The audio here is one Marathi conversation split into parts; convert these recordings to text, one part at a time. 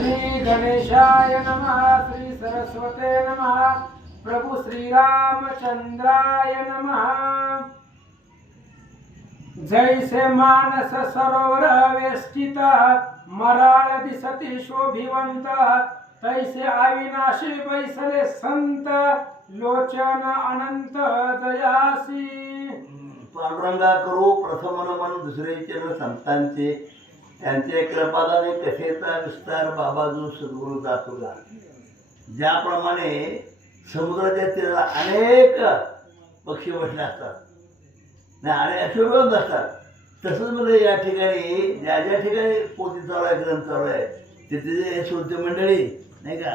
श्री गणेशाय नमः, श्री सरस्वते नमः, प्रभु श्री रामचंद्राय नमः। जैसे मानस सरोवर वेष्टित मराळ दिसती शोभिवंत, तैसे अविनाशी बैसले संत लोचन अनंत जयासी। पांडुरंगा करू प्रथम नमन दुसरे चरण संतांचे, त्यांच्या कृपादाने कथेचा विस्तार बाबाजू सद्गुरू दाखवला। ज्याप्रमाणे समुद्राच्या तीराला अनेक पक्षी बसले असतात आणि अशोभवंत असतात, तसंच म्हणजे या ठिकाणी ज्या ज्या ठिकाणी पोथी चालू आहे, ग्रंथ चालू आहे, तिथे जे श्रोते मंडळी नाही का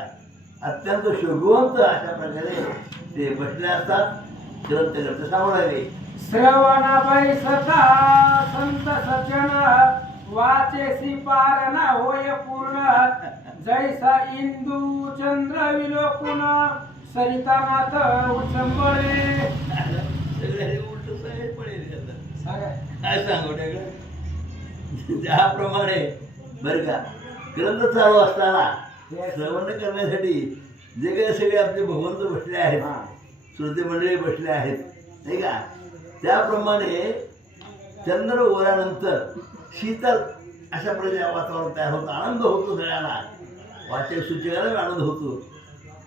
अत्यंत शोभवंत अशा प्रकारे ते बसले असतात, ग्रंथ सांभाळावे। श्रवण बैसता संत सज्जन, वाचेसी पार न होय पूर्ण, जैसा इंदू चंद्र विलोकुन, सरितानाथ उचंबळे। सगळे उलट सगळे पडेल काय सांगू ज्याप्रमाणे बरं का ग्रंथ चालू असताना श्रवण करण्यासाठी जे काही सगळे आपले भगवंत बसले आहेत, श्रोते मंडळी बसले आहेत नाही का, त्याप्रमाणे चंद्र ओरानंतर शीतल अशा प्रकारचे वातावरण तयार होतं, आनंद होतो सगळ्यांना, वाचक सूचकाला आनंद होतो।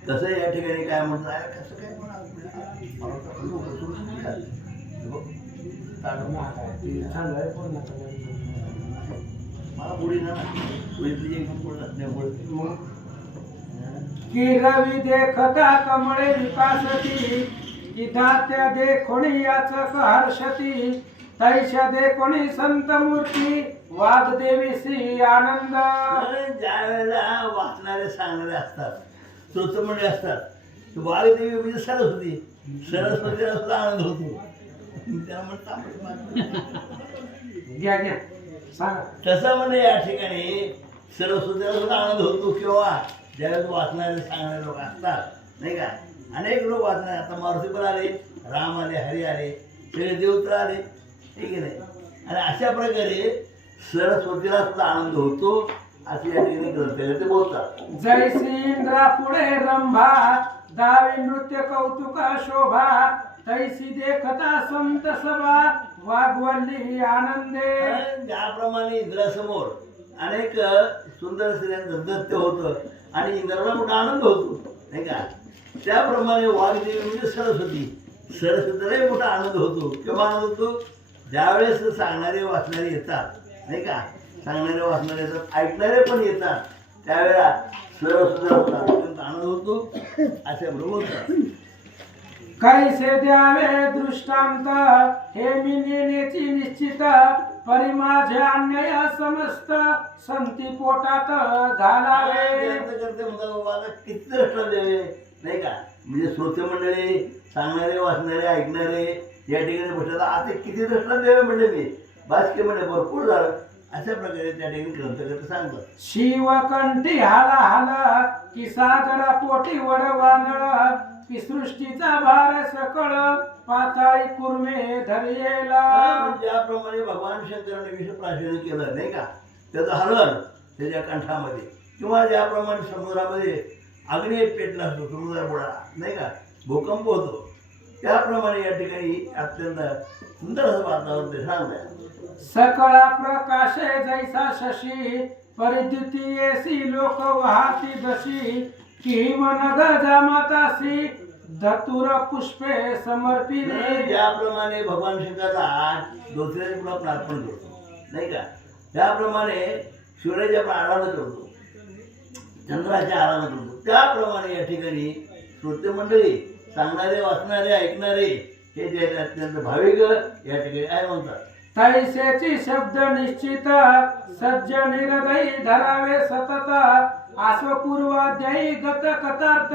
तसं या ठिकाणी काय म्हणतात, अरे कसं काय मला पुढे ना की रवी देखता कमळे विकासती, की दात्या देखोणी याचक हर्षती, तैशा देखोणी संत मूर्ती, वाग्देवीसी आनंद। ज्या वेळेला वाचणारे सांगणारे असतात, श्रोतमंडळी असतात, वाग्देवी म्हणजे सरस्वती, सरस्वतीला सुद्धा आनंद होतो। घ्या घ्या सांगा। तसं म्हणजे या ठिकाणी सरस्वतीला सुद्धा आनंद होतो, किंवा ज्यावेळेस वाचणारे सांगणारे लोक असतात नाही का, अनेक लोक वाचणारे, आता मारुती पण आले, राम आले, हरी आले, सगळे देवतर आले, ठीक आहे नाही, आणि अशा प्रकारे सरस्वतीला सुद्धा आनंद होतो असे या ठिकाणी ग्रंथकर्ते बोलतात। जैसी इंद्रा पुढे रंभा, दावी नृत्य कौतुक शोभा, तैसी देखता संत सभा, वाघवल्ली आनंदे। ज्याप्रमाणे इंद्रासमोर अनेक सुंदर स्त्रियांचं नृत्य होतं आणि इंद्राला मोठा आनंद होतो नाही का, त्याप्रमाणे वाग्देवी म्हणजे सरस्वती, सरस्वतीलाही मोठा आनंद होतो। केव्हा आनंद होतो, ज्यावेळेस सांगणारे वाचणारे येतात नाही का, सांगणारे वाचणारे येतात, ऐकणारे पण येतात, त्यावेळेला सरस्वतीला अत्यंत आनंद होतो अशा बोलतात। कैसे द्यावे दृष्टांत, हे मी नेण्याची निश्चित, परी माझे अन्याय समस्त, संती पोटात घालावे। करते म्हणतात बाबा आता किती दृष्टांत द्यावे नाही का, म्हणजे श्रोते मंडळी सांगणारे वाचणारे ऐकणारे या ठिकाणी बसतात, आता किती दृष्टांत द्यावे म्हणजे मी बासके म्हणजे भरपूर झालं, अशा प्रकारे त्या ठिकाणी ग्रंथकर्ते सांगतात। शिवकंठी हाला हाला, की सागरा पोटी वडवानळ, की सृष्टीचा भार सकळ, पाताळी कुर्मे धरलेला। ज्याप्रमाणे भगवान शंकराने विश्व प्राशन केलं नाही का, त्याचं हरण त्याच्या कंठामध्ये, किंवा ज्याप्रमाणे समुद्रामध्ये अग्नी पेटला असतो, समुद्र बुडाला नाही का, भूकंप होतो, त्याप्रमाणे या ठिकाणी अत्यंत सुंदर असं वातावरण ते सांगताय। सकळा प्रकाशे जैसा शशी, परिद्युतीयेसी लोक वाहती दशी, की मनग जामतासी, धतुर पुष्पे समर्पिले। ज्याप्रमाणे भगवान शंकराला दुसऱ्याच्या पुढे आपण अर्पण करतो नाही का, त्याप्रमाणे सूर्याची आपण आराधना करतो, चंद्राची आराधना करतो, त्याप्रमाणे या ठिकाणी श्रोते मंडळी सांगणारे वाचणारे ऐकणारे हे जे अत्यंत भाविक या ठिकाणी आहे म्हणतात। तैसेची शब्द निश्चित, सज्ज निरदयी धरावे सतत, आसो पूर्वाध्यायी गत कथार्थ,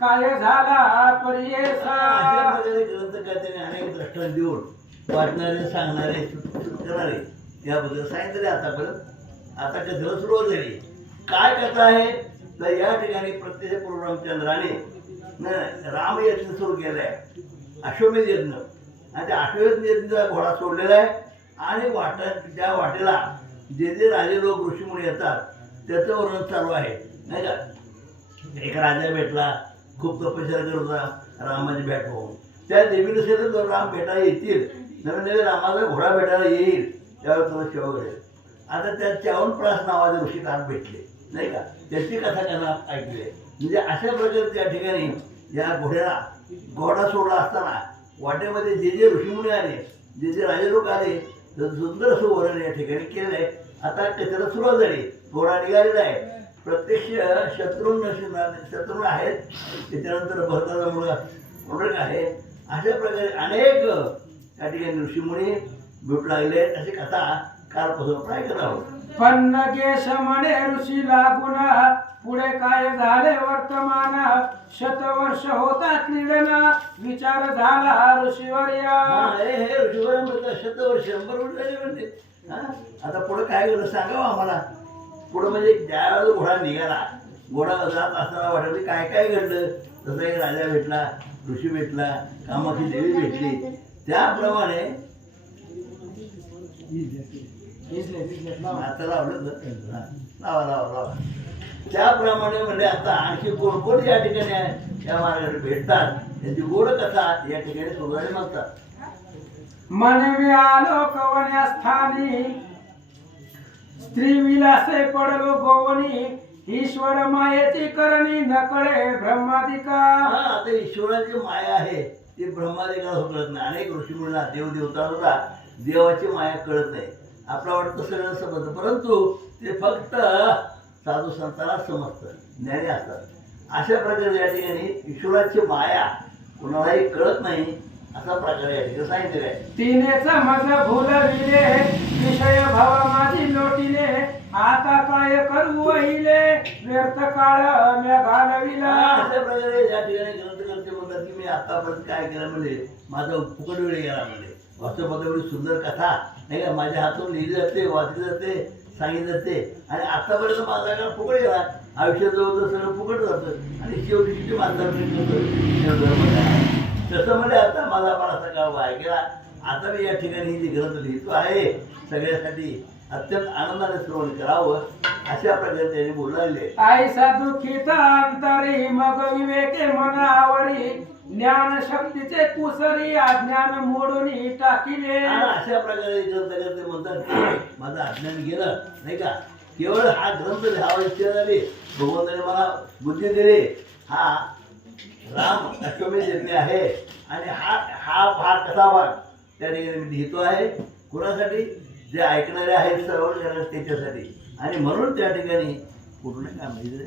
काय झाला परियेसा। अशा प्रकारे ग्रंथकर्त्याने अनेक दृष्टांत देऊन वाचणारे सांगणारे करणारे याबद्दल सांगितले आतापर्यंत। आता कथेला सुरुवात झाली। काय कथा आहे तर या ठिकाणी प्रत्यक्ष प्रभू रामचंद्राने रामयज्ञ सुरू केला आहे, अश्वमेध यज्ञ, आणि त्या अश्वमेध यज्ञाचा घोडा सोडलेला आहे, आणि त्या वाटेला जे जे राजे लोक ऋषीमुनी येतात त्याचं वर्णन चालू आहे नाही का. एक राजा भेटला, खूप तपश्चर्या करत होता रामाची भेट होऊन. त्या देवीनुसार जर राम भेटायला येतील, नवीन नवीन रामाचा घोडा भेटायला येईल, त्यावेळेस तुला सेवा घडेल. आता त्या च्यवनप्राश नावाचे ऋषिकार भेटले नाही का, त्याची कथा त्यांना ऐकली आहे. म्हणजे अशा प्रकारे त्या ठिकाणी या घोड्याला घोडा सोडला असताना वाटेमध्ये जे जे ऋषीमुनी आले, जे जे राजे लोक आले, तर सुंदर असं वर्णन या ठिकाणी केलेलं आहे. आता त्याला सुरुवात झाली, घोडा निघालेला आहे. प्रत्यक्ष शत्रुघ्न आहेत, त्याच्यानंतर भरताचा मुलगा पुंडरीक आहे. अशा प्रकारे अनेक त्या ठिकाणी ऋषीमुनी भेटू लागले. अशी कथा कालपासून ऐकत आहोत. पन्नगेश म्हणे ऋषी लागून, पुढे काय झाले वर्तमान. शतवर्ष होता क्रीडन, विचार झाला ऋषीवर्या. हे ऋषीवर्य म्हणतात शतवर्ष 100 वर्ष झाली म्हणते. आता पुढे काय झालं सांगावं आम्हाला. पुढं म्हणजे ज्यावेळेला घोडा निघाला, घोडा जात असताना वाटलं काय काय घडलं. तसा एक राजा भेटला, ऋषी भेटला, कामाची देवी भेटली. त्याप्रमाणे आता लावलं लावा लावा लावा. त्याप्रमाणे म्हणजे आता आणखी कोण कोण या ठिकाणी या मार्गाने भेटतात, त्यांची गोड कथा या ठिकाणी सुरुवाती मागतात. मन मी आलो कवन्या स्थानी, स्त्री विलासे पडलो गोवणी. ईश्वर मायेची करणी नकळे ब्रह्मादिका. आता ईश्वराची माया आहे ती ब्रह्मादिकाला कळत नाही. अनेक ऋषीमुळींना देवदेवता सुद्धा देवाची माया कळत नाही. आपला वाटतं सगळं समजतं, परंतु ते फक्त साधू संतांना समजतं, ज्ञानी असतात. अशा प्रकारे या ठिकाणी ईश्वराची माया कुणालाही कळत नाही, असा प्रकार या ठिकाणी सांगितलेला आहे. तिनेच मज भुलविले, विषय भाव माझी लोटिले. आता काय करू वहिले, व्यर्थ काळ म्या घालविला. अशा प्रकारे या ठिकाणी ग्रंथकर्ते म्हणतात की मी आतापर्यंत काय केलं म्हणजे माझा फुकट वेळ गेला म्हणजे. वास्तवपदावरील सुंदर कथा नाही का माझ्या हातून लिहिली जाते, वाचली जाते, सांगितली जाते. आणि आतापर्यंत माझा काळ फुकट गेला. आयुष्यात जवळ सगळं फुकट जातं आणि शेवटी किती तसं म्हणजे आता माझा पण असा काळ वाया गेला. आता मी या ठिकाणी जी ग्रंथ लिहितो आहे सगळ्यासाठी अत्यंत आनंदाने श्रवण करावं, अशा प्रकारे त्यांनी बोलले. ऐसा दुःखित अंतरी, मग विवेके मनावरी. ज्ञान शक्तीचे कुसरी, अज्ञान मोडून टाकिले. अशा प्रकारे ग्रंथकर्ते म्हणतात की माझं अज्ञान गेलं नाही का. केवळ हा ग्रंथ लिहावा इच्छा झाली, भगवंताने मला बुद्धी दिली. हा राम अष्टमी यज्ञ आहे आणि हा भाग कसा भाग त्या ठिकाणी मी लिहितो आहे. कुणासाठी? जे ऐकणारे आहेत सर्व जण त्याच्यासाठी. आणि म्हणून त्या ठिकाणी पूर्ण काय माहिती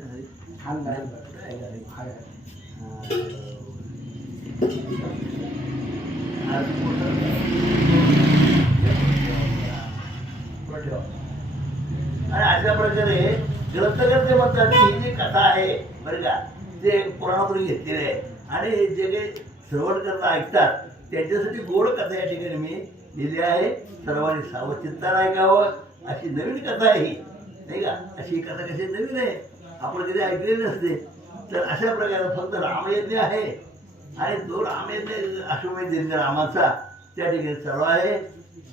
आणि अशा प्रकारे ग्रंथकर्ते म्हणतात की ही जी कथा आहे बरं का, ते पुराणातून घेतलेले आहे. आणि जे काही श्रवण करता ऐकतात त्यांच्यासाठी गोड कथा या ठिकाणी मी लिहिली आहे. सर्वांनी सावचित्ताने ऐकावं, अशी नवीन कथा आहे ही नाही का. अशी कथा कशी नवीन आहे, आपण कधी ऐकलेली नसते. तर अशा प्रकारे फक्त रामयज्ञ आहे आणि तो रामयज्ञ अश्वमेध यज्ञ रामाचा त्या ठिकाणी चालू आहे.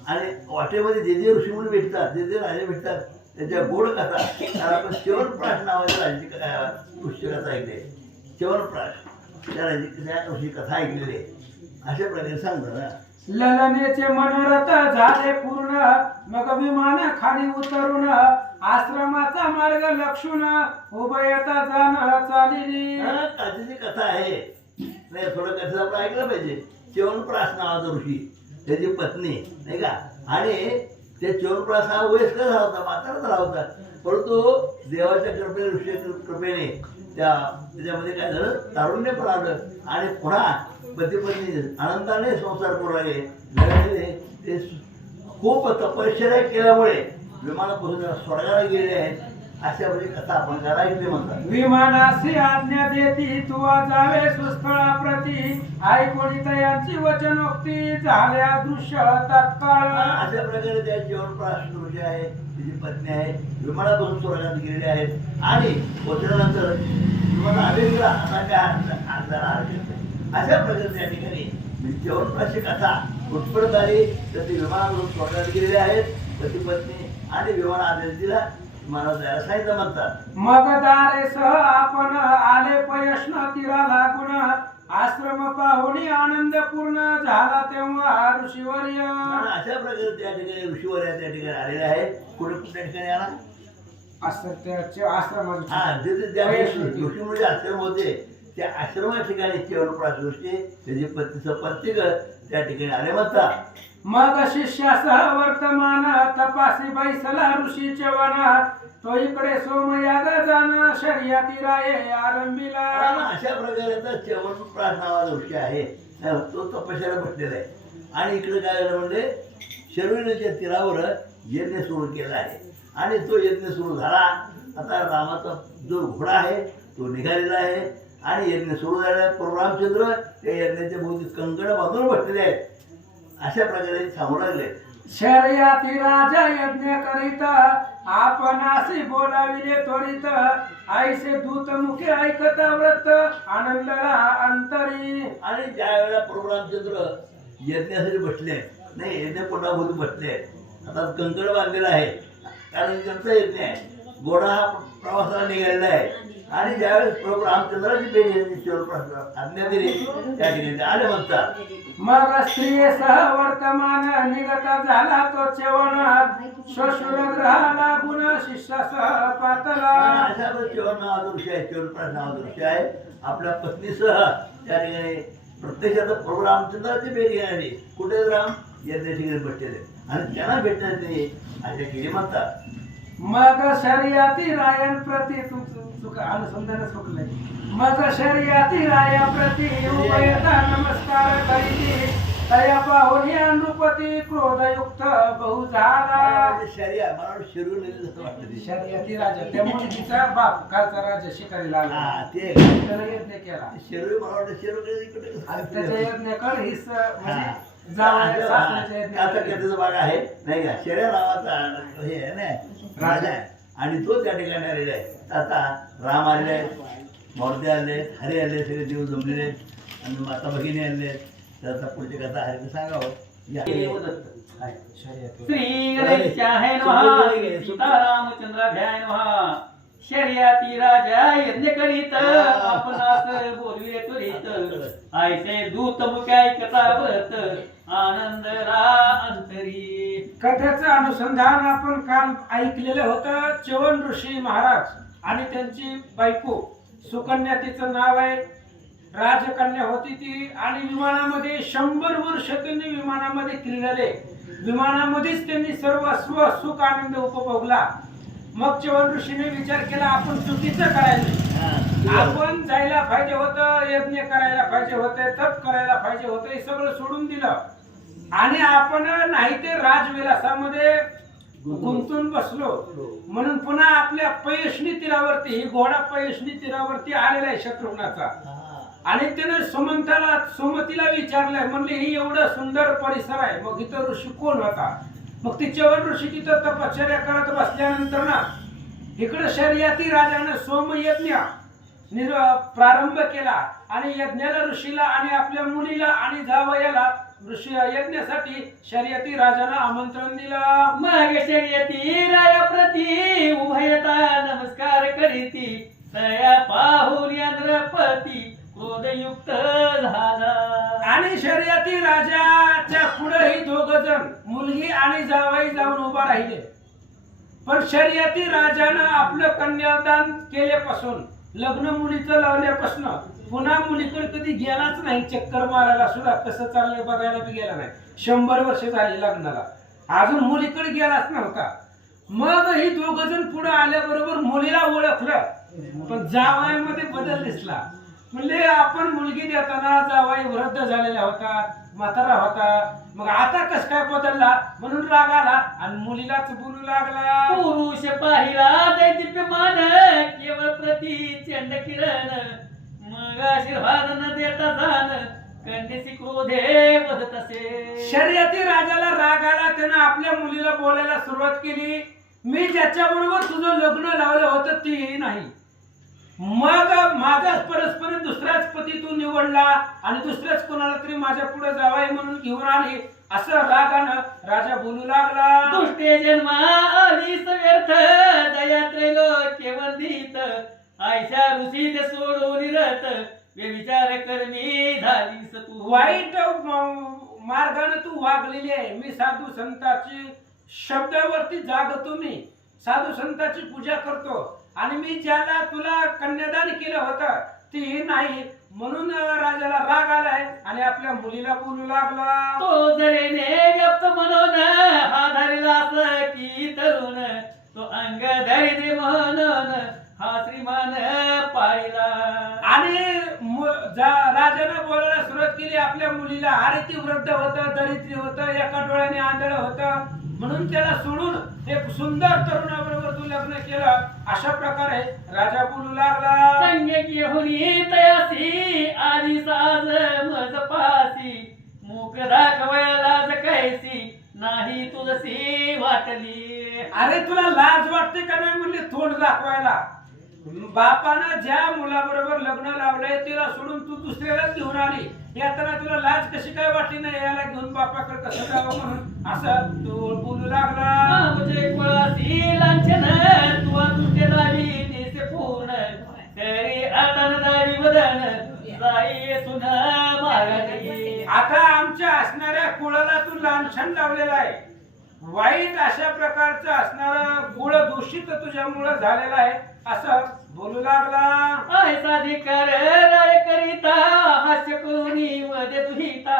आणि वाटेमध्ये जे जे ऋषीमुनी भेटतात, जे जे राजे भेटतात, त्याच्या गोड कथा. तर आपण च्यवनप्राश नावाच्या राजाची पुस्तकाचा ऐकले. च्यवनप्राश त्या राजाची त्या ऋषी कथा ऐकलेली आहे. अशा प्रकारे सांगतो ना. ललनेचे मनोरथ झाले पूर्ण, मग विमान खाली उतरून. आश्रमाचा मार्ग लक्षून, उभयता जाण चालिली. काशीची कथा आहे नाही, थोडं कथा आपण ऐकलं पाहिजे. च्यवनप्राश नावाचा ऋषी, त्याची पत्नी नाही का. आणि त्या च्यवनप्राश हा वयस्कर झाला होता, म्हातारा झाला होता. परंतु देवाच्या कृपेने, ऋषी कृपेने त्याच्यामध्ये काय झालं, तारुण्य पण आलं. आणि पुन्हा पती पत्नी आनंदाने संसार करू लागले. ते खूप तपश्चर्या केल्यामुळे विमानापासून स्वर्गाला गेले आहेत. अशा म्हणजे कथा आपण त्याला ऐकले म्हणतात. विमानासी आज्ञा देती, तुवा जावे सुस्थळा प्रती. ऐकोणी तयांची वचनोक्ती, झाल्या दृश्य तत्काळ. अशा प्रकारे त्या च्यवनप्राश ऋषी आहे, तिची पत्नी आहे, विमानापासून स्वर्गात गेलेले आहेत. आणि वचनानंतर विमान आलेला आता काय अशा प्रकारे त्या ठिकाणी च्यवनप्राशची कथा उत्पन्न झाली. तर ती विमानावरून स्वर्गात गेलेले आहेत, पती पत्नी आणि विमान आदेश दिला मला जायला सांगितलं म्हणतात. मग दारेसह आपण आले पयष्ण तीरा लागून आश्रम पाहुणी आनंद पूर्ण झाला तेव्हा ऋषीवर्य. आणि अशा प्रकारे त्या ठिकाणी ऋषीवर्या त्या ठिकाणी आलेले आहेत. कुठे कुठल्या ठिकाणी आला? आश्रमाचे हा जिथे त्या ऋषीमुळे आश्रम होते त्या आश्रमा ठिकाणी च्यवनप्राश ऋषी त्याचे पतीचं प्रत्येक त्या ठिकाणी आले म्हणतात. मग शिष्यासह वर्तमान तपासी बैसला ऋषी च्यवन तो इकडे सोमयाग जाण शर्यती राये आरंभीला. आणि अशा प्रकारे च्यवनप्राश नावाचा ऋषी आहे तो तपस्याला बसलेला आहे. आणि इकडे काय झालं म्हणजे शर्विणीच्या तीरावर यज्ञ सुरू केला आहे. आणि तो यज्ञ सुरू झाला. आता रामाचा जो घोडा आहे तो निघालेला आहे आणि यज्ञ सुरू झाला. परशुरामचंद्र त्या यज्ञाच्या भोवती कंकण बांधून बसलेले आहेत. अशा प्रकारे सांगू लागले. शर्यती राजा यज्ञ करीत आपणासी बोलाविले त्वरित ऐसे दूत मुखे ऐकता व्रत आनंदला अंतरी. आणि ज्या वेळेला परशुरामचंद्र यज्ञासाठी बसले नाही यज्ञ पोटाभोवती बसले. आता कंकण बांधलेलं आहे कारण त्यांचा यज्ञ आहे. घोडा हा प्रवासाला निघालेला आहे. आणि ज्यावेळेस प्रभू रामचंद्राची भेट आज्ञा दिली त्या ठिकाणी आले म्हणतात. मग स्त्रियेसह वर्तमान निगता झाला तो च्यवन श्वशुर ग्रह लागून शिष्यासह पातला. अशा च्यवन नावाचा ऋषी आहे. च्यवनप्राश नावाचा ऋषी आहे. आपल्या पत्नीसह त्या ठिकाणी प्रत्यक्षात प्रभू रामचंद्राची भेट घेणारी. कुठे राम यज्ञ ठिकाणी बसलेले आणि त्यांना भेटण्याची अशा केली म्हणतात. मग शर्यती रायन प्रती अनुसंधान चुकलंय. मग शर्यती राया प्रती उभयता नमस्कार करीती तया पाहुणी नृपती क्रोधयुक्त बहु झाला. शर्या मला वाटतं शिरूर वाटतं शर्यती राजा त्यामुळे तिचा बाप कालचा राजा शिकारीला आला. हा ते त्याला यज्ञ केला शिरूर मला वाटतं शिरूर आणि त्याच्या यज्ञाकडे हिस्स म्हणजे हा. जावया सासऱ्याच्या यज्ञाकडे. आता त्याचा भाग आहे नाही का शर्या नावाचा हे आहे ना राजा आहे. आणि तो त्या ठिकाणी आलेला आहे. आता राम आलेले आहेत, मौर्य आले आहेत, हरी आले, सगळे देव जमलेले आहेत आणि माता भगिनी आलेले आहेत. तर आता पुढची कथा हरीने सांगावं. या. शर्यती. श्री गणेशाय नमः सीतारामचंद्राभ्याय नमः. शर्यती राजा यज्ञ करीत आपणास बोलविले त्वरित ऐसे दूत मुख्य ऐकता व्रत आनंद अंतरी. कथेचं अनुसंधान आपण काल ऐकलेलं होतं. च्यवन ऋषी महाराज आणि त्यांची बायको सुकन्या तिचं नाव आहे. राजकन्या होती ती. आणि विमानामध्ये 100 वर्ष त्यांनी विमानामध्ये फिरलेले. विमानामध्येच त्यांनी सर्व सुख आनंद उपभोगला. मग च्यवन ऋषीने विचार केला आपण चुकीचं करायचं. आपण जायला पाहिजे होतं, यज्ञ करायला पाहिजे होते, तप करायला पाहिजे होतं, हे सगळं सोडून दिलं आणि आपण नाही ते राजविलासामध्ये गुंतून बसलो. म्हणून पुन्हा आपल्या पयष्णी तीरावरती ही घोडा पयष्णी तीरावरती आलेला आहे शत्रुघ्नाचा. आणि त्याने सुमतीला विचारलंय म्हणले ही एवढं सुंदर परिसर आहे मग इथं ऋषी कोण होता. मग ती च्यवन ऋषी तिथं तपश्चर्या करत बसल्यानंतर ना इकडे शर्यती राजाने सोमयज्ञ प्रारंभ केला. आणि यज्ञाला ऋषीला आणि आपल्या मुलीला आणि जावयाला ऋषी यज्ञासाठी शर्यती राजानं आमंत्रण दिलं. मग शर्यती राया प्रती उभयता नमस्कार करीती तया पाहुनी नृपती क्रोधयुक्त झाला. आणि शर्यती राजाच्या पुढे ही दोघ जण मुलगी आणि जावई जाऊन उभा राहिले. पण शर्यती राजानं आपलं कन्यादान केल्यापासून लग्न मुलीचं लावल्यापासून पुन्हा मुलीकडे कधी गेलाच नाही. चक्कर मारायला सुद्धा कसं चाललंय बघायला बी गेला नाही. 100 वर्ष झाली लग्नाला अजून मुलीकडे गेलाच नव्हता. मग ही दोघ जण पुढे आल्याबरोबर मुलीला ओळखलं पण जावयामध्ये बदल दिसला. म्हणजे आपण मुलगी देताना जावई वृद्ध झालेला होता, म्हातारा होता. मग आता कस काय बदलला म्हणून राग आला आणि मुलीलाच बोलू लागला. पुरुष पाहिला दैदिप्यमान केवळ प्रती चंड किरण मग आशीर्वाद न देता जाण कन्येसी क्रोधे वदत असे. शर्यती राजाला राग आला. त्यानं आपल्या मुलीला बोलायला सुरुवात केली. मी ज्याच्याबरोबर तुझं लग्न लावलं होतं तीही नाही. मग माझाच परस्पर दुसराच पती तू निवडला आणि दुसऱ्याच कोणाला तरी माझ्या पुढे जावाई म्हणून घेऊन आली असं रागानं राजा बोलू लागला. दुष्टे जन्मा आलीस व्यर्थ दया त्रैलोक्य वंदित आयशा ऋषी ते सोडून रथ व्यभिचार कर्मी झालीस तू. वाईट मार्गाने तू वागलेली आहे. मी साधू संताची शब्दावरती जागतो, मी साधू संताची पूजा करतो आणि मी ज्याला तुला कन्यादान केलं होतं ती नाही म्हणून राजाला राग आलाय आणि आपल्या मुलीला बोलू लागला. तो जरेने व्यक्त म्हणून हा धरला असं की तरुण तो अंग धैर्य म्हणून हा श्रीमान पाळीला. आणि राजाने बोलायला सुरुवात केली आपल्या मुलीला. अरे ती वृद्ध होतं, दरिद्री होतं, एका डोळ्याने आंधळ होतं, म्हणून त्याला सोडून एक सुंदर तरुणाबरोबर तू लग्न केलं. अशा प्रकारे राजा बोलू लागला. संगे घेऊन तयासी आली साज मज पासी मुख दाखवायला लाज कैसी नाही तुझसी वाटली. अरे तुला लाज वाटते का नाही म्हणले तोंड दाखवायला. बापानं ज्या मुलाबरोबर लग्न लावलंय तिला सोडून तू दुसऱ्यालाच घेऊन आली. यातना तुला लाज कशी काय वाटली नाही, याला घेऊन बापाकडे कसं जावं म्हणून असं तू बोलू लागला. मुझे कोळासी लांछन तुवा तुझे दावी नेसे पूर्ण तरी आतन दावी वदन जाई सुन मागणी. आता आमच्या असणाऱ्या कुळाला तू लांछन लावलेला आहे. वाईट अशा प्रकारचं असणारं कुळ दूषित तुझ्यामुळे झालेलं आहे असं बोलू लागला. ऐसा धिकार राय करिता हास्य करुणी मध्ये तुहिता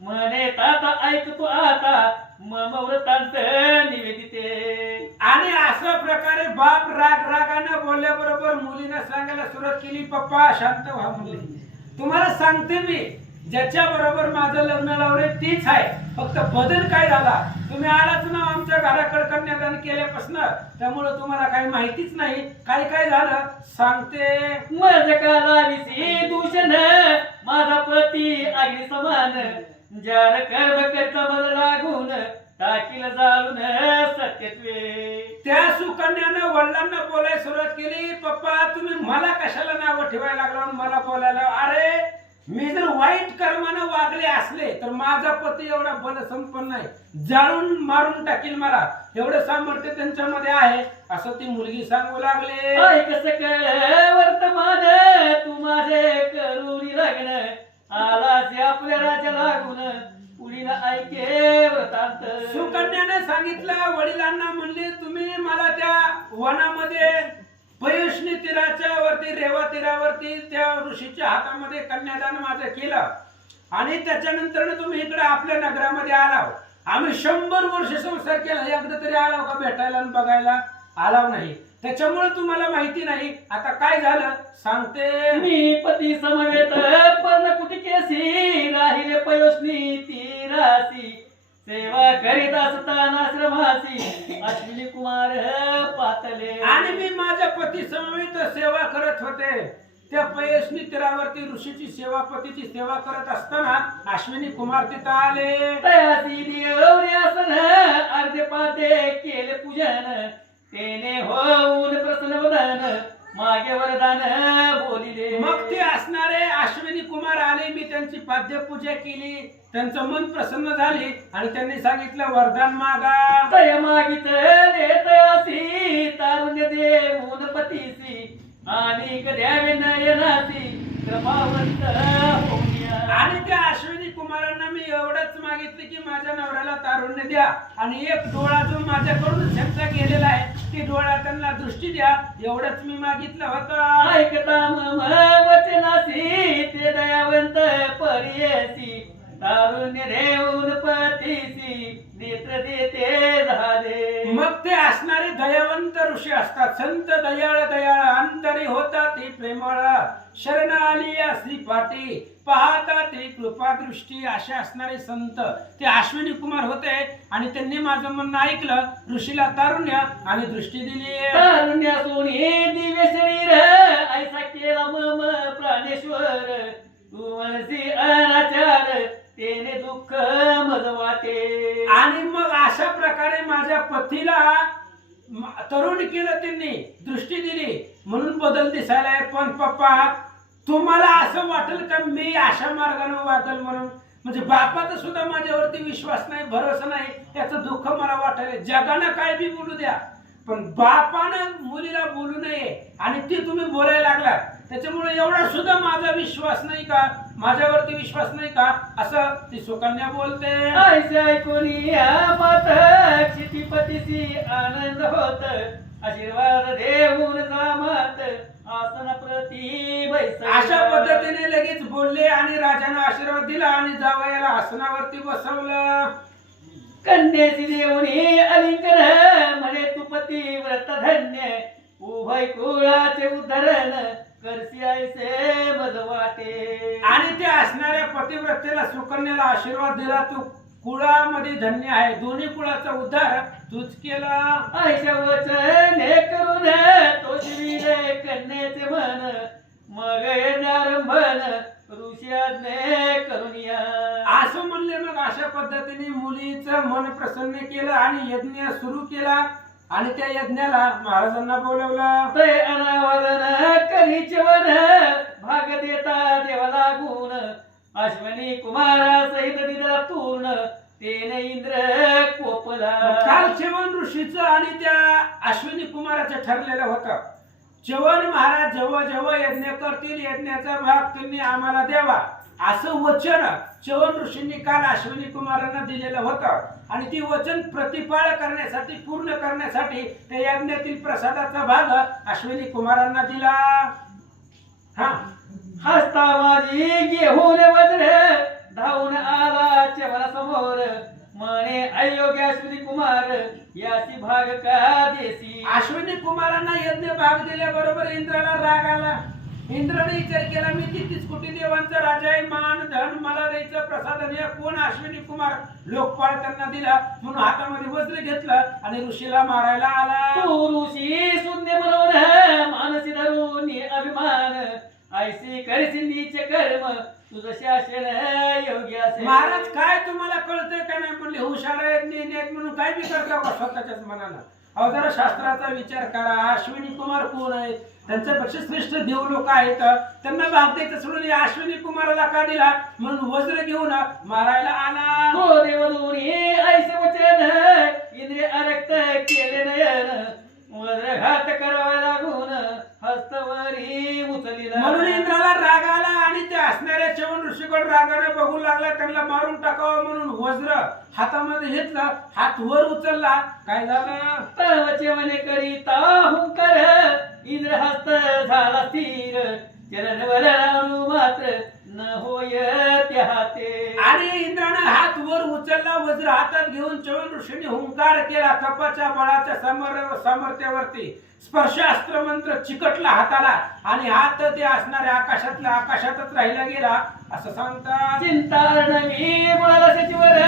म्हणे तात ऐक तू आता मम व्रतांत निवेदिते. आणि अशा प्रकारे बाप रागानं बोलल्याबरोबर मुलीनं सांगायला सुरुवात केली. पप्पा शांत व्हा मुली, तुम्हाला सांगते मी ज्याच्या बरोबर माझं लग्न लावले तीच आहे. फक्त बदल काय झाला, तुम्ही आलाच ना आमच्या घराकडे कन्यादान केल्यापासून, त्यामुळे तुम्हाला काही माहितीच नाही. काय काय झालं सांगते. मज कालाविसी दूषण माझा पती अग्नी समान जार कर्म करता मज लागून टाकील जाळून सत्यत्वे. त्या सुकन्यानं वडिलांना बोलायला सुरुवात केली. पप्पा तुम्ही मला कशाला नाव ठेवायला लागला आणि मला बोलायला. अरे मी जर वाईट कर्मानं वागले असले तर माझा पती एवढा बलसंपन्न आहे, जाळून मारून टाकील मला, एवढं सामर्थ्य त्यांच्यामध्ये आहे असं ती मुलगी सांगू लागले. ऐक सकळ वर्तमान तू माझे करून लग्न आलास आपल्या राजा लागून पुढीला ऐके व्रतांत. सुकन्याने सांगितलं वडिलांना, म्हणले तुम्ही मला त्या वनामध्ये पयुष्णी तीराच्या वरती रेवा तीरावरती त्या ऋषीच्या हातामध्ये कन्यादान माझं केलं आणि त्याच्यानंतर तुम्ही इकडे आपल्या नगरामध्ये आलाव. आम्ही 100 वर्ष संसार केला, एकदा तरी आलाव का भेटायला आणि बघायला? आलाव नाही. त्याच्यामुळे तुम्हाला माहिती नाही. आता काय झालं सांगते. मी पती समवेत पर्णकुटिकेसी राहिले पयोष्णी तीरासी सेवा करीत असताना आश्रमासी अश्विनी कुमार पातले. आणि मी माझ्या पती समवेत सेवा करत होते. त्या पयस्नी तीरावरती ऋषीची सेवा, पतीची सेवा करत असताना अश्विनी कुमार तिथं आले. तयासी देवरे आसन अर्धे पाते केले पूजन तेने होऊन प्रसन्न वदन मागे वरदान बोलिले. मग ते असणारे अश्विनी कुमार आले. मी त्यांची पाद्यपूजा केली, त्यांचं मन प्रसन्न झाले आणि त्यांनी सांगितलं वरदान मागा. तय मागितले तयासी तारुण्य देऊन पतीसी आणि द्यावे नयनासी कृपावंत होऊया. आणि त्या अश्विनी कुमारांना मी एवढंच मागितले की माझ्या नवऱ्याला तारुण्य द्या आणि एक डोळा जो माझ्याकडून त्यांचा गेलेला आहे ती डोळा त्यांना दृष्टी द्या, एवढंच मी मागितलं होतं. ऐकता मम वचनासी ते दयावंत परियसी तारुण्य देऊन पतीसी नेत्र देते झाले. मग ते असणारे दयावंत ऋषी असतात. संत दयाळ दयाळ अंतरी होता ती प्रेमळ शरण आली श्री पाटी पाहता ते कृपा दृष्टी. असे असणारे संत ते अश्विनी कुमार होते आणि त्यांनी माझं म्हणणं ऐकलं. ऋषीला तारुण्य आणि दृष्टी दिली. तारुण्य सोनी दिव्य शरीर ऐसा केला मम प्राणेश्वर तू मनसी अनाचार तेने दुःख मज वाटे. आणि मग अशा प्रकारे माझ्या पतीला तरुण केलं, त्यांनी दृष्टी दिली म्हणून बदल दिसायला. पण पप्पा तुम्हाला असं वाटेल का मी अशा मार्गाने वागल म्हणून? म्हणजे बापाचा सुद्धा माझ्यावरती विश्वास नाही, भरोसा नाही, याचं दुःख मला वाटायला. जगानं काय बी बोलू द्या, पण बापानं मुलीला बोलू नये आणि ती तुम्ही बोलायला लागला, त्याच्यामुळे एवढा सुद्धा माझा विश्वास नाही का, माझ्यावरती विश्वास नाही का, असं ती सुकन्या बोलते. ऐसे ऐकून या माता क्षितिपतीसी आनंद होत, आशीर्वाद देऊन जामात आसन प्रती बैसला. अशा पद्धतीने लगेच बोलले आणि राजानं आशीर्वाद दिला आणि जावयाला आसनावरती बसवलं. कन्येसी देऊनी अलिंगन म्हणे तू पती व्रत धन्य, उभय कुळाचे उद्धरण करसी ऐसे मज वाटे. आणि त्या असणाऱ्या पतिव्रतेला सुकन्याला आशीर्वाद दिला, तू कुळामध्ये धन्य आहे, दोन्ही कुळाचा उद्धार तूच केला. ऐशा वचन हे करून तो शिविले कन्येचे मन, मग येणारंभन ऋषी आज्ञे करून या. असं म्हणले. मग अशा पद्धतीने मुलीचं मन प्रसन्न केलं आणि यज्ञ सुरू केला आणि त्या यज्ञाला महाराजांना बोलवलं. ते अनावरण करीच वन, भाग देता देवा लागून, अश्वनी कुमारा सहित दिला तूर्ण, तेने इंद्र कोपला. काल च्यवन ऋषीचं आणि त्या अश्विनी कुमाराचं ठरलेलं होतं. च्यवन महाराज जेव्हा जेव्हा यज्ञ करतील, यज्ञाचा भाग त्यांनी आम्हाला द्यावा, असं वचन च्यवन ऋषींनी काल अश्विनी कुमारांना दिलेलं होतं. आणि ती वचन प्रतिपाळ करण्यासाठी, पूर्ण करण्यासाठी त्या यज्ञातील प्रसादाचा भाग अश्विनी कुमारांना दिला. हा, हस्ता माझी घेऊन वज्र, धावून आला च्यवना समोर, म्हणे अयोग्य अश्विनी कुमार याची भाग का देसी. अश्विनी कुमारांना यज्ञ भाग दिल्याबरोबर इंद्राला राग आला. इंद्राने विचार केला, मी 33 कोटी देवांचा राजा आहे, मान धन मला द्यायचं, प्रसाद या कोण अश्विनी कुमार लोकपाळ त्यांना दिला, म्हणून हातामध्ये वज्र घेतलं आणि ऋषीला मारायला आला. तू ऋषी शून्य म्हणून मानसी धरून अभिमान, ऐसी करसी नीच कर्म तुझं शासन योग्य असे. महाराज काय तुम्हाला कळतंय का नाही, म्हणले हुशार आहेत, नेते आहेत म्हणून काय बी करता का स्वतःच्याच मनानं. अहो जरा शास्त्राचा विचार करा. अश्विनी कुमार कोण आहेत, त्यांच्यापेक्षा श्रेष्ठ देव लोक आहेत, त्यांना भाग द्यायचं सोडून या अश्विनी कुमाराला का दिला, म्हणून वज्र घेऊन मारायला आला. हो देव दोन्ही ऐसे वचन, इंद्रिय अरक्त केले नयन, वज्र घात करावा लागून हस्तवरी उचलिला. म्हणून इंद्राला राग आला आणि त्या असणाऱ्या च्यवन ऋषीकडे रागाने बघू लागला, त्यांना मारून टाकावं म्हणून वज्र हातामध्ये घेतलं, हात वर उचलला. काय झालं, तवचेवने करीता हुंकर, इंद्र हस्त झाला स्थिर, चरण वलनानु मात्र न होय त्या हाते. आणि इंद्रानं हात वर उचलला, वज्र हातात घेऊन च्यवन ऋषीने हुंकार केला. तपाच्या बळाच्या सामर्थ्यावरती स्पर्शास्त्र मंत्र चिकटला हाताला आणि हात ते असणाऱ्या आकाशातल्या आकाशातच राहिला गेला, असं सांगतात. चिंता नवी मुळाला सचिवर,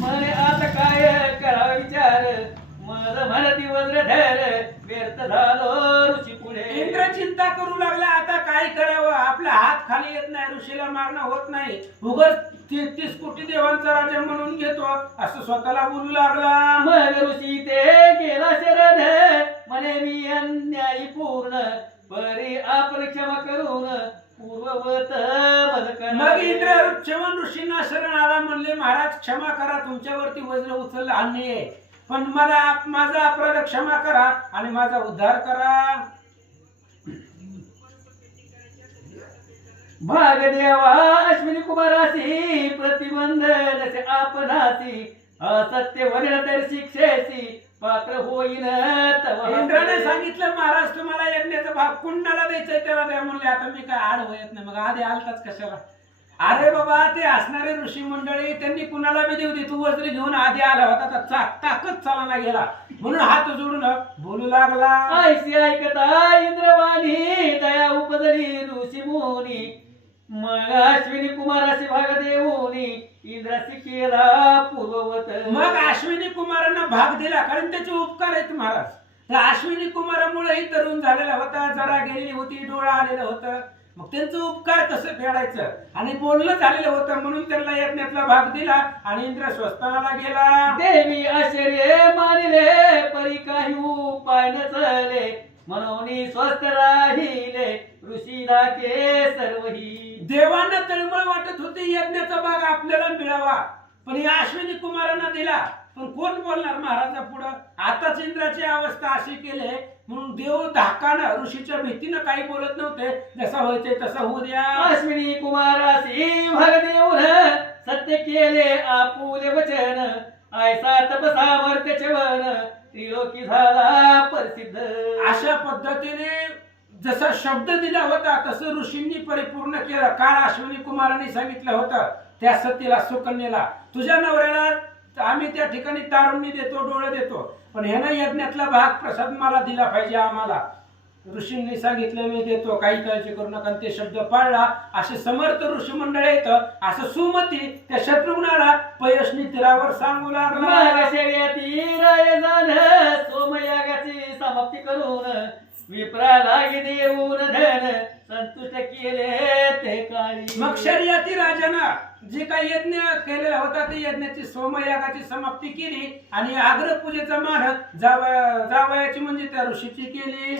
म्हणे आता काय करावा विचार, मज म्हणती वज्र धर, व्यर्थ झालो ऋषी पुढे. इंद्र चिंता करू लागला, आता काय करावं, आपला हात खाली येत नाही, ऋषीला मारणं होत नाही, उगाच 33 कोटी देवांचा राजा म्हणून घेतो असं स्वतःला बोलू लागला. मग ऋषी ते गेला शरण, म्हणे मी अन्यायी पूर्ण, परी आपण क्षमा करून पूर्ववत मज करा. मग इंद्र च्यवन ऋषींना शरण आला, म्हणले महाराज क्षमा करा, तुमच्यावरती वज्र उचललं अन्याय आहे, पण मला माझा अपराध क्षमा करा आणि माझा उद्धार करा. भाग देवा अश्विनी कुमारासी, प्रतिबंध नसे आपणासी, असत्य वर्ण तर शिक्षेसी पात्र होईन तव. इंद्राने सांगितलं, महाराज तुम्हाला यज्ञाचा भाग कुणाला द्यायचंय त्याला द्या. म्हणले आता मी काय आड होत नाही, मग आधी आलताच कशाला. अरे बाबा, ते असणारे ऋषी मंडळी त्यांनी कुणाला बी देऊ दे, तू वज्र घेऊन आधी आला होता तर ताकद चालना गेला, म्हणून हात जोडून बोलू लागला. ऐसी ऐकता इंद्रवाणी, दया उपजली ऋषी मुनी, मग अश्विनी कुमारासी भाग देऊनी इंद्रासी केला पूर्ववत. मग अश्विनी कुमारांना भाग दिला, कारण त्याचे उपकार आहेत महाराज. त्या अश्विनी कुमारामुळे तरुण झालेला होता, जरा गेलेली होती, डोळा आलेलं होतं, मग त्यांचं उपकार कसं फेडायचं आणि बोलणं झालेलं होतं, म्हणून त्यांना यज्ञातला भाग दिला आणि इंद्र स्वस्थानाला गेला. देवी आश्चर्य मानिले, परी काही उपाय न चले, म्हणून स्वस्थ राहिले ऋषी दाके सर्वही. देवांना तळमळ वाटत होती, की यज्ञाचा भाग आपल्याला मिळावा, पण या अश्विनी कुमारांना दिला. पण कोण बोलणार महाराजा पुढं? आताच इंद्राची अवस्था अशी केली म्हणून देव धाकानं ऋषीच्या भीतीनं काही बोलत नव्हते. जसं व्हायचंय तसं होऊ द्या. अश्विनी कुमारासी भाग देऊन सत्य केले आपुले वचन, ऐसा तपसामर्त्य चवन त्रिलोकी झाला प्रसिद्ध. अशा पद्धतीने जसा शब्द दिला होता तसं ऋषींनी परिपूर्ण केलं. काल अश्विनी कुमारांनी सांगितलं होतं त्या सतीला, सुकन्येला, तुझ्या नवऱ्याला आम्ही त्या ठिकाणी तारुण्य देतो, डोळे देतो, पण ह्यानं यज्ञातला भाग प्रसाद मला दिला पाहिजे आम्हाला. ऋषींनी सांगितलं मी देतो, काही काळजी करू नका. ते शब्द पाळला. असे समर्थ ऋषी मंडळ येतं. असं सुमती त्या शत्रुघ्नाला पयशनी तीरावर सांगू लागला. शर्यती राय जाण सोमयागाची समाप्ती करून विप्रा लागे देऊन धन संतुष्ट केले ते काळी. मग शर्यती राजानं जे काही यज्ञ केलेला होता ते यज्ञाची सोमयागाची समाप्ती केली आणि आग्रपूजेचा मान जावयाची म्हणजे त्या ऋषीची केली.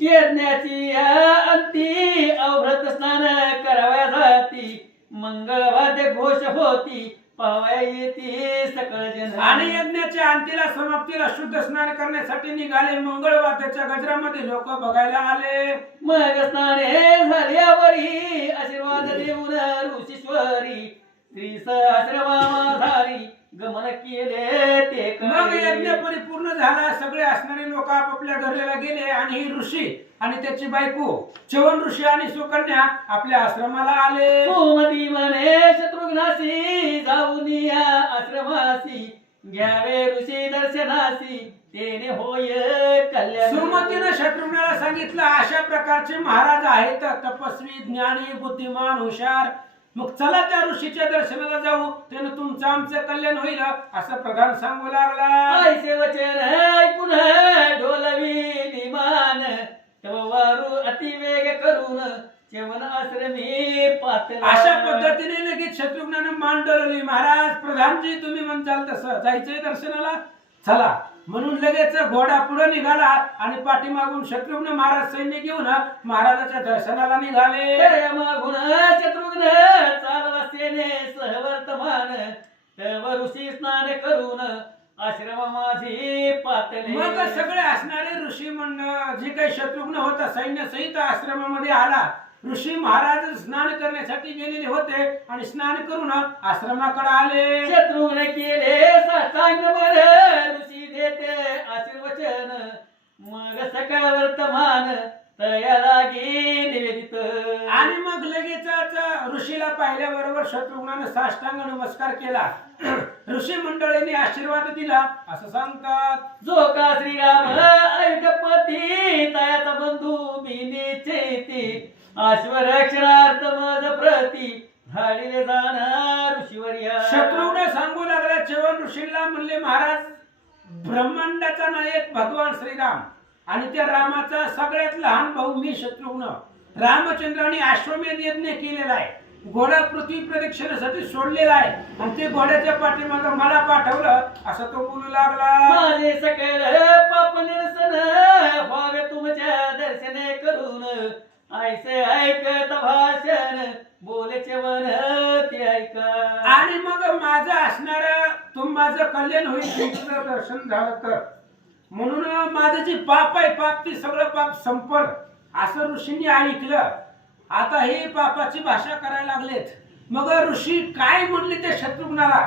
यज्ञाची अंती अवभ्रत स्नान करावया जाती, मंगळवाद्य घोष होती पावया येते सकळ जन. आणि यज्ञाच्या अंतीला समाप्तीला शुद्ध स्नान करण्यासाठी निघाले. मंगळवाद्याच्या गजरामध्ये लोक बघायला आले. मग स्नाने झाल्यावरी आशीर्वाद देऊन ऋषीश्वरी श्री सहस्रमाधारी गमन केले ते मग यज्ञ परिपूर्ण झाला. सगळे असणारे लोक आपापल्या घराला गेले आणि ही ऋषी आणि त्याची बायको च्यवन ऋषी आणि सुकन्या आपल्या आश्रमाला आले. सोमती म्हणे शत्रुघ्नासी जाऊन या आश्रमासी, घ्यावे ऋषी दर्शनासी तेने होय कल्याण. सुमतीनं शत्रुघ्नाला सांगितलं अशा प्रकारचे महाराज आहेत, तपस्वी, ज्ञानी, बुद्धिमान, हुशार. मग चला त्या ऋषीच्या दर्शनाला जाऊ, त्यानं तुमचं आमचं कल्याण होईल असं प्रधान सांगू लागला. ऐसे वचन ऐकून डोलवी निमान, तवारू अतिवेग करून च्यवन आश्रमी पातला. अशा पद्धतीने लगेच शत्रुघ्नानं मान डोलवली. महाराज, प्रधानजी तुम्ही म्हणताल तसं जायचंय दर्शनाला, चला. म्हणून लगेच घोडा पुढे निघाला आणि पाठीमागून शत्रुघ्न महाराज सैन्य घेऊन महाराजाच्या दर्शनाला निघाले. मागून शत्रुघ्न चालला सेने सहवर्तमान, तव ऋषी स्नान करून आश्रम माझी पातले. मग सगळे असणारे ऋषी मंडळ जे काही शत्रुघ्न होता सैन्य सहित आश्रमामध्ये आला. ऋषी महाराज स्नान करण्यासाठी गेलेले होते आणि स्नान करून आश्रमाकडे आले. शत्रुघ्न केले साष्टांग वर ऋषी देते आशीर्वचन, मग सकाळ वर्तमान तया लागी निवेदित. आणि मग लगेचच ऋषीला पाहिल्याबरोबर शत्रुघ्नाने साष्टांग नमस्कार केला. ऋषी मंडळींनी आशीर्वाद दिला असं सांगतात. जो का श्रीराम ऐकपती तयाचा बंधू बिनीचे, आश्वरक्षणार्थ मज प्रती धाडिले जाणार ऋषीवर्या. शत्रुघ्न सांगू लागला च्यवन ऋषीला, म्हणले महाराज, ब्रह्मांडाचा नायक भगवान श्रीराम आणि त्या रामाचा सगळ्यात लहान भाऊ मी शत्रुघ्न. रामचंद्राने अश्वमेध यज्ञ केलेला आहे, घोडा पृथ्वी प्रदक्षिणेसाठी सोडलेला आहे आणि ते घोड्याच्या पाठीमागे मला पाठवलं असं तो बोलू लागला. माझे सकल पाप निरसन व्हावे तुमच्या दर्शने करून, ऐसे ऐकत भाषण बोलेचे मन ते ऐका. आणि मग माझं असणार माझं कल्याण होईल तुमचं दर्शन झालं तर. म्हणून माझं जे पाप आहे पाप ते सगळं पाप संपल असं ऋषींनी ऐकलं. आता हे पापाची भाषा करायला लागलेत. मग ऋषी काय म्हणले त्या शत्रुघ्नाला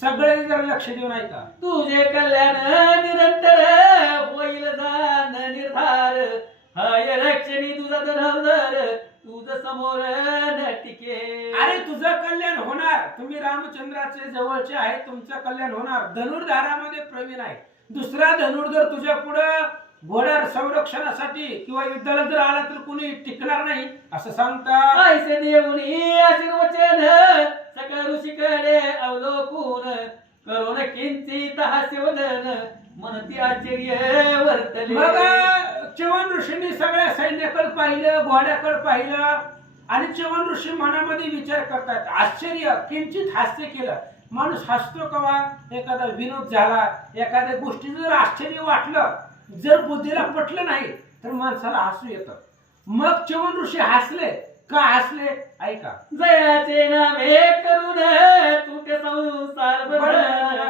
सगळे जर लक्ष देऊन ऐका. तुझे कल्याण निरंतर होईल जाण निर्धार, हाय रक्षणी तुझा धनुर्धर तुझ समोर न टिके. अरे तुझं कल्याण होणार, तुम्ही रामचंद्राचे जवळचे आहे, तुमचं कल्याण होणार. धनुर्धारामध्ये प्रवीण आहे. दुसरा धनुर्धर तुझ्या पुढं घोड्या संरक्षणासाठी किंवा युद्धाला जर आला तर कोणी टिकणार नाही असं सांगतात. ऐसे देऊनी आशीर्वचन सकळ ऋषीकडे अवलोकून, करून किंचित हास्यवदन मनती आश्चर्य वर्तले. मग च्यवन ऋषींनी सगळ्या सैन्याकडे पाहिलं, घोड्याकडे पाहिलं आणि च्यवन ऋषी मनामध्ये विचार करतात. आश्चर्य, किंचित हास्य केलं. माणूस हसतो कवा एखादा विनोद झाला, एखाद्या गोष्टीचं जर आश्चर्य वाटलं, जर बुद्धीला पटलं नाही तर माणसाला हसू येतं. मग च्यवन ऋषी हसले का हसले ऐका. जयाचे नामे करून तुटे संसार बंधन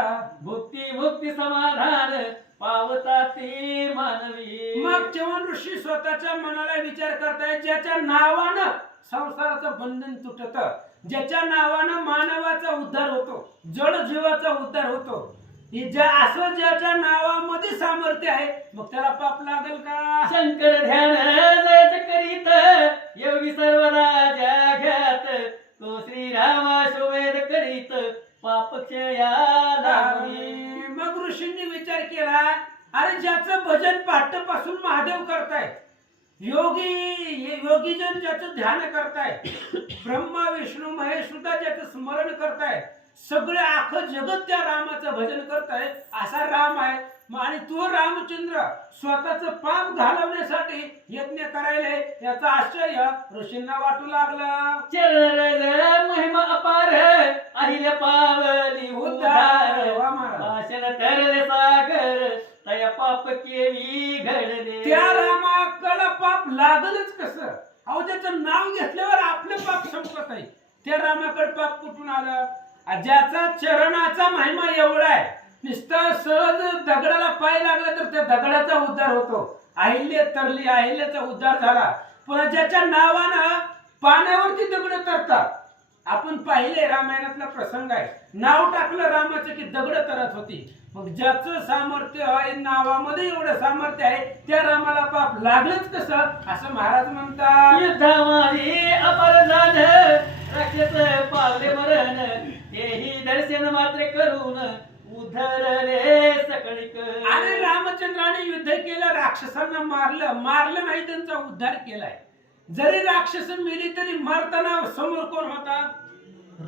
भुक्ती मुक्ती समाधान पावता ते मानवी. मग चवन ऋषी स्वतःच्या मनाला विचार करतायत, ज्याच्या नावानं संसाराचं बंधन तुटत, ज्याच्या नावानं मानवाचा उद्धार होतो, जड जीवाचा उद्धार होतो, असं ज्याच्या नावामध्ये सामर्थ्य आहे, मग त्याला पाप लागेल का? शंकर ध्यान जयच करीत योगी सर्व राजा घ्यात तो श्रीरामा शोभेद करीत पाप क्षया दारुणी. मग ऋषींनी विचार केला, अरे ज्याचं भजन पासून महादेव करतायत, योगीजन ज्याचं ध्यान करताय, ब्रह्मा विष्णू महेश सुद्धा ज्याचं स्मरण करताय, सगळे आखं जगत त्या रामाचं भजन करताय, असा राम आहे. आणि तो रामचंद्र स्वतःच पाप घालवण्यासाठी यज्ञ करायला, याचा आश्चर्य ऋषींना वाटू लागला. चरण महिमा अपार अहिल्या पावली उद्धार वा महाराज. भाषण तरले सागर तया पाप केवी घडले. त्या रामाकडे पाप लागलच कसं? अहो त्याचं नाव घेतल्यावर आपले पाप संपत आहे. त्या रामाकडे पाप कुठून आलं? ज्याचा चरणाचा महिमा एवढा आहे, नुसतं सहज दगडाला पाय लागला तर त्या दगडाचा उद्धार होतो. अहिल्य तरली, अहिल्याचा उद्धार झाला. पण ज्याच्या नावानं पाण्यावरती दगड तरतात, आपण पाहिले रामायणातला प्रसंग आहे, नाव टाकलं रामाचं की दगड तरत होती. मग ज्याचं सामर्थ्य आहे, नावामध्ये एवढं सामर्थ्य आहे, त्या रामाला पाप लागलंच कसं, असं महाराज म्हणतात. युद्धामध्ये अपार झालं राक्षस पावले मरण तेही दर्शन मात्र करून उधरले सकळीक. आणि रामचंद्राने युद्ध केलं, राक्षसांना मारलं नाही, त्यांचा उद्धार केलाय. जरी राक्षस मेली तरी मारताना समोर कोण होता?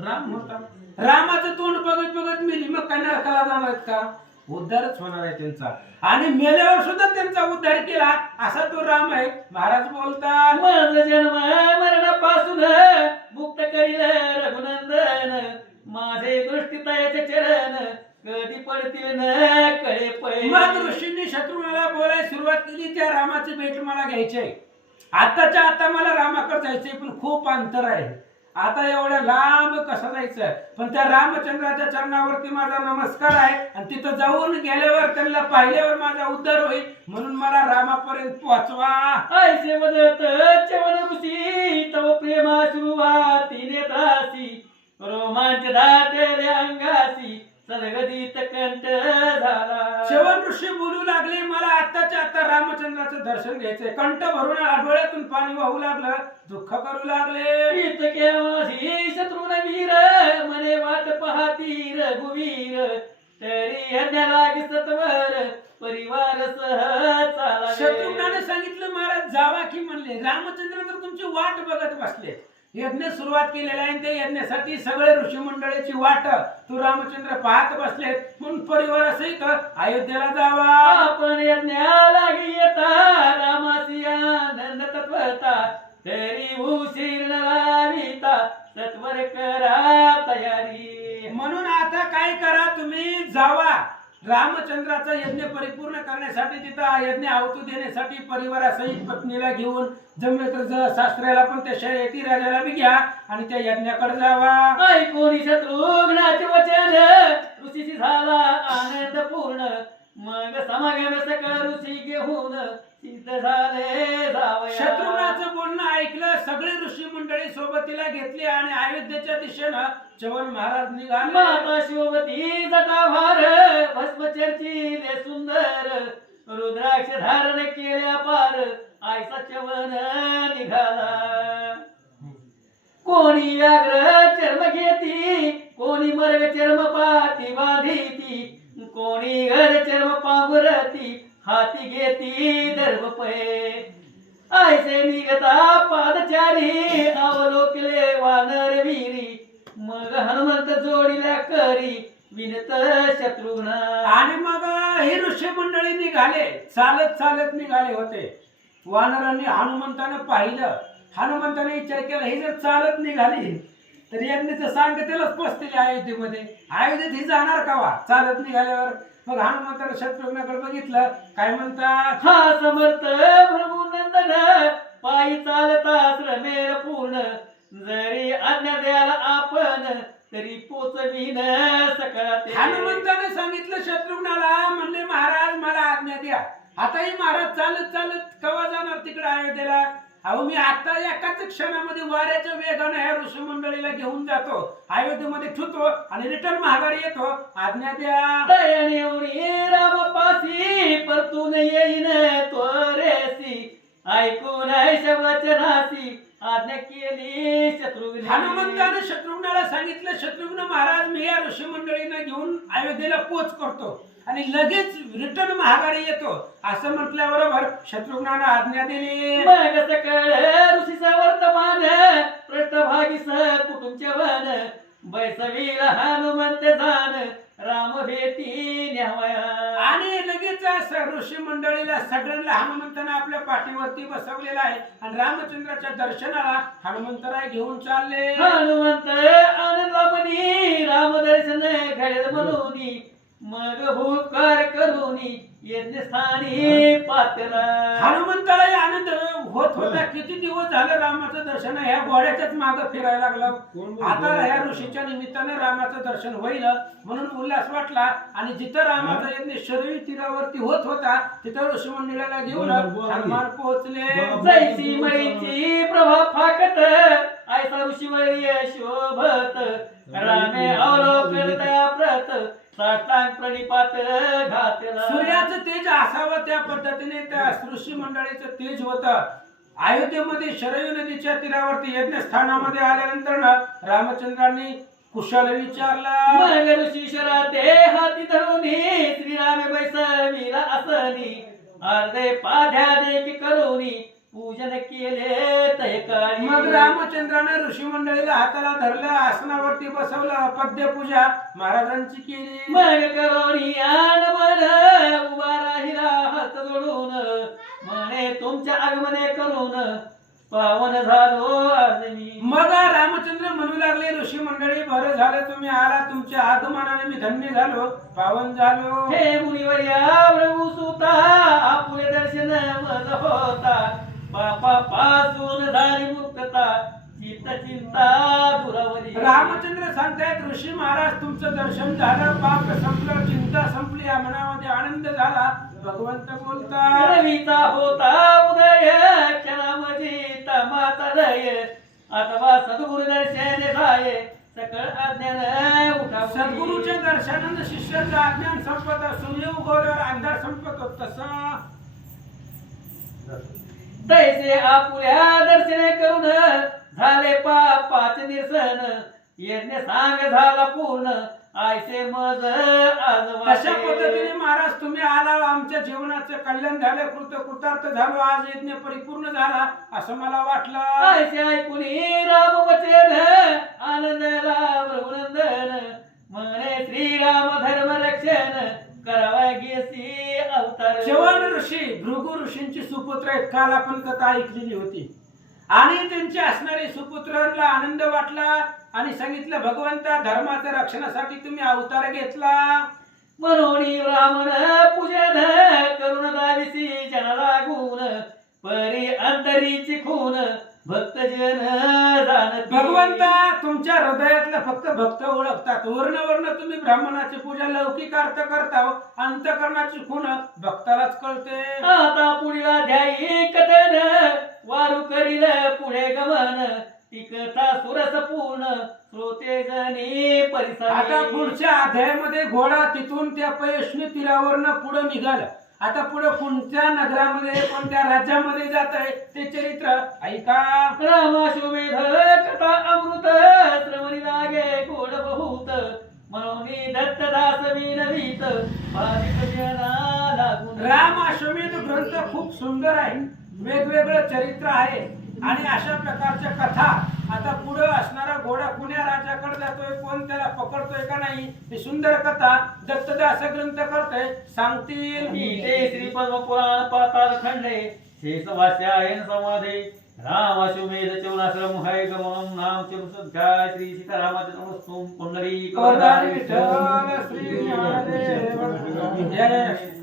राम होता. रामाचं तोंड बघत बघत मेली, मग काय नरकाला जाणार का? उद्धारच होणार आहे त्यांचा. आणि मेल्यावर सुद्धा त्यांचा उद्धार केला, असा तो राम आहे. महाराज बोलतात, माझ जन्म मरणापासून मुक्त करील रघुनंदन माझे दृष्टी तयाचे चरण कधी पडतील न कळे पै. मग ऋषींनी शत्रुघ्नाला बोलायला सुरुवात केली, त्या रामाची भेट मला घ्यायची. आताच्या आता मला रामाकडे जायचंय, पण खूप अंतर आहे. आता एवढ्या लांब कसं जायचं? पण त्या रामचंद्राच्या चरणावरती माझा नमस्कार आहे, आणि तिथं जाऊन गेल्यावर त्यांना पाहिल्यावर माझा उद्धार होईल, म्हणून मला रामापर्यंत पोहोचवा. ऐसे वदत चवन ऋषी तव प्रेमा सुरुवातीने त्रासी रोमांच दाटले अंगासी सदगदित कंठ झाला. चवन ऋषी बोलू लागले, मला आताच्या आता रामचंद्राचं दर्शन घ्यायचंय. कंठ भरून डोळ्यातून पाणी वाहू लागलं, दुःख करू लागले. इतके माझी शत्रुन वीर मने वाट पाहती रघुवीर तरी हन्या लागी सत्वर परिवार सह चाला. शत्रुघ्नाने सांगितलं, महाराज जावा की म्हणले. रामचंद्र तर तुमची वाट बघत बसले. यज्ञ सुरुवात केलेला आहे, त्या यज्ञासाठी सगळे ऋषी मंडळीची वाट तो रामचंद्र पाहत बसलेत, म्हणून परिवारासहित अयोध्येला जावा. आपण यज्ञाला येता रामासी आनंद तत्वता तरी उशीर न लाविता सत्वर करा तयारी. म्हणून आता काय करा, तुम्ही जावा रामचंद्राचा यज्ञ परिपूर्ण करण्यासाठी, तिथं यज्ञ आहुती देण्यासाठी परिवारासहित पत्नीला घेऊन, जमले तर सासऱ्याला पण त्या शर्यती राजाला बी घ्या आणि त्या यज्ञाकडे जावा. ऐकून शत्रुघ्नाचे वचन ऋषीशी झाला आनंद पूर्ण मग समागम सकळ ऋषी घेऊन सिद्ध झाले जावया. शत्रुघ्नाचं बोलणं ऐकलं, सगळे ऋषी मंडळी सोबतीला घेतली आणि अयोध्येच्या दिशेनं चवन महाराज निघाले. माता शिवती जटाभार भस्म चर्चिले सुंदर रुद्राक्ष धारण केल्या पार आयसा चवन निघाला. कोणी व्याघ्र चर्म घेती कोणी मर्ग चर्म पाठी बांधिती कोणी घर चर्म पांघरती हाती घेती दर्भ पै. ऐसे निघता पादचारी अवलोकले वानर वीरी मग हनुमंत जोडीला करी विनत शत्रुघ्न. आणि मग हे ऋषी मंडळी निघाले, चालत चालत निघाले होते. वानरांनी हनुमंतानं पाहिलं, हनुमंताने विचार केला, हे जर चालत निघाली तर यज्ञाचं सांगतेलाच पोचतेले अयोध्येमध्ये. अयोध्येत ही जाणार कावा चालत निघाल्यावर? मग हनुमंतानं शत्रुघ्नाकडे बघितलं, काय म्हणतात, हा समर्थ प्रभू नंदन पायी चालता श्रमेल पूर्ण जरी आज्ञा द्याल आपण तरी पोचवीन सकळाते. हनुमंताने सांगितलं शत्रुघ्नाला, म्हणले महाराज मला आज्ञा द्या. आताही महाराज चालत चालत कवा जाणार तिकडे अयोध्येला? अहो मी आता एकाच क्षणामध्ये वाऱ्याच्या वेगाने ह्या ऋषी मंडळीला घेऊन जातो, अयोध्येमध्ये ठेवतो आणि रिटर्न महागारी येतो. आज्ञा द्या. दयाने एवढी रामपासी परतून येईन त्वरेसी ऐकून वचनासी आज्ञा केली शत्रुघ्न. हनुमंताने शत्रुघ्नाला सांगितलं, शत्रुघ्न महाराज मी या ऋषी मंडळींना घेऊन अयोध्येला पोच करतो आणि लगेच रिटर्न महागारी येतो. असं म्हटल्याबरोबर शत्रुघ्नाने आज्ञा दिली. मग सकळ ऋषीचा वर्तमान पृष्ठभागी कुटुंबचे वन बैसवील हनुमंत जाण राम भेटी न्यावया. आणि लगेच ऋषी मंडळीला सगळ्यांना हनुमंताने आपल्या पाठीवरती बसवलेला आहे आणि रामचंद्राच्या दर्शनाला हनुमंतराय घेऊन चालले. हनुमंत आनंदामनी राम दर्शन घडेल म्हणून मग भूपकार करून यज्ञस्थानी पातला. हनुमंतालाही आनंद होत होता. किती दिवस झालं रामाचं दर्शन ह्या घोड्याच्याच मागे फिरायला लागला. आता ह्या ऋषीच्या निमित्तानं रामाचं दर्शन होईल म्हणून उल्हास वाटला आणि जिथं रामाचा यज्ञ शरयू तीरावरती होत होता तिथं ऋषी मंडळाला घेऊन हनुमान पोहोचले. जैसी मळीची प्रभा फाकत ऐसा ऋषीवर्य शोभत रामे अवलोकन तया प्रत साष्टांग प्रणिपात घातला. सूर्याचं तेज असावं त्या पद्धतीने त्या ऋषी मंडळीचं तेज होतं. अयोध्येमध्ये शरयू नदीच्या तीरावरती यज्ञस्थानामध्ये आल्यानंतर रामचंद्रांनी कुशल विचारला. मग ऋषी शराते हाती धरून श्रीरामे बैसवीला असनी अर्धे पाध्या देखी करून पूजन केले तय काळी. मग रामचंद्राने ऋषी मंडळीला हाताला धरलं, आसनावरती बसवलं, पद्यपूजा महाराजांची केली. मग करोनी मन उभा राहिला हात जोडून म्हणे तुमच्या आगमने करून पावन झालो आज मी. मग रामचंद्र म्हणू लागले, ऋषी मंडळी बरं झालं तुम्ही आला, तुमच्या आगमनाने मी धन्य झालो, पावन झालो. हे मुनिवर्या प्रभू सुता आपुले दर्शन मज होता पापा पासून झाली मुक्तता चित्त चिंता दुरावली. रामचंद्र सांगतायत, ऋषी महाराज तुमचं दर्शन झालं, पाप संपलं, चिंता संपली, या मनामध्ये आनंद झाला. भगवंत बोलतात, रवीचा होता उदय क्षणामधी तमाचा लय अथवा सद्गुरु दर्शन झाले सकळ अज्ञान उठा. सद्गुरूच्या दर्शनानं शिष्याचं अज्ञान संपत, सूर्य उगवल्यावर अंधार संपतो. तसं तैसे आपुल्या दर्शन करून झाले पापाच निरसन यज्ञ सांग झाला पूर्ण आयसे मज आज तशा पद्धतीने महाराज तुम्ही आला, आमच्या जीवनाचं कल्याण झालं, कृतार्थ झालो, आज यज्ञ परिपूर्ण झाला असं मला वाटलं. आयसे ऐकून राम वचन आनंदला प्रभुनंदन म्हणे श्रीराम धर्म रक्षण करावा गेसी अवतार. चवन ऋषी भृगु ऋषींची सुपुत्र आहेत, काल आपण कथा ऐकलेली होती. आणि त्यांचे असणारे सुपुत्रांना आनंद वाटला आणि सांगितलं, भगवंता धर्माच्या रक्षणासाठी तुम्ही अवतार घेतला. म्हणून ब्राह्मण पूजन करुण दाविसी जन लागून परी अंतरीची खून भक्तजन जाणत. भगवंता तुमच्या हृदयातला फक्त भक्त ओळखतात. वर्ण तुम्ही ब्राह्मणाची पूजा लौकिक अर्थ करता, अंतकरणाची खूण भक्तालाच कळते. आता पुढील ध्यायी कथन वारू करील पुढे गमन टिकता सुरस पूर्ण श्रोते जनी परिसर. आता पुढच्या अध्यायामध्ये घोडा तिथून त्या पयस्वी तीरावरनं पुढे निघाला. आता पुढे कोणत्या नगरामध्ये कोणत्या राज्यामध्ये जात आहे ते चरित्र ऐका. रामाश्वमेध कथा अमृत श्रवणी लागे गोड बहुत म्हणून दत्तदास विनवीत भाविक जना लागून. राम अश्वमेध ग्रंथ खूप सुंदर आहे, वेगवेगळं चरित्र आहे आणि अशा प्रकारच्या कथा. आता पुढे असणारा घोडा कुण्या राजाकडे जातोय, कोण त्याला पकडतोय का नाही, ही सुंदर कथा दत्तदास ग्रंथ करतोय, सांगतील. गीते श्री पद्मपुराण पाताल खंडे शेष भाष्यायन समाधे रामाश्वमेध चौनाश्रम है गमनम नाम चतुर्सध्याय श्री सीतारामाचे नमस्तुम पुंडरी विठ्ठल श्री ज्ञानदेव जय.